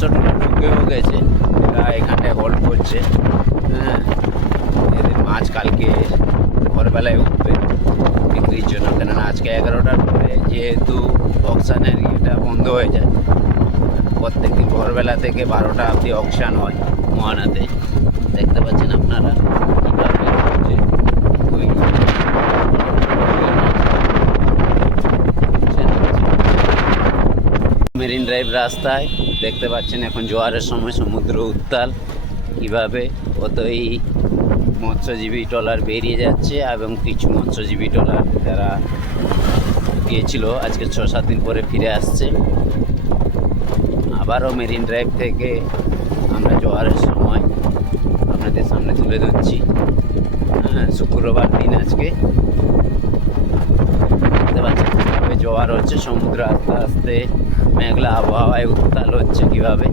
মৎস্যটা ঢুকেও গেছে, এরা এখানটায় হোল্ড করছে। হ্যাঁ, এদের মাছ কালকে ভোরবেলায় উঠবে বিক্রির জন্য, কেননা আজকে 11টার পরে যেহেতু অকশানের ইয়েটা বন্ধ হয়ে যায়, প্রত্যেকদিন ভোরবেলা থেকে 12টা অবধি অকশান হয় মহানাতে। দেখতে পাচ্ছেন আপনারা কীভাবে হচ্ছে ওই মেরিন ড্রাইভ রাস্তায় দেখতে পাচ্ছেন এখন জোয়ারের সময় সমুদ্র উত্তাল, কীভাবে ওতই মৎস্যজীবী ট্রলার বেরিয়ে যাচ্ছে এবং কিছু মৎস্যজীবী ট্রলার যারা গিয়েছিল আজকে 6-7 দিন পরে ফিরে আসছে। আবারও মেরিন ড্রাইভ থেকে আমরা জোয়ারের সময় আপনাদের সামনে তুলে ধরছি। হ্যাঁ, শুক্রবার দিন আজকে দেখতে পাচ্ছেন কীভাবে জোয়ার হচ্ছে, সমুদ্র আস্তে আস্তে মেঘলা আবহাওয়ায় উত্তাল হচ্ছে কীভাবে।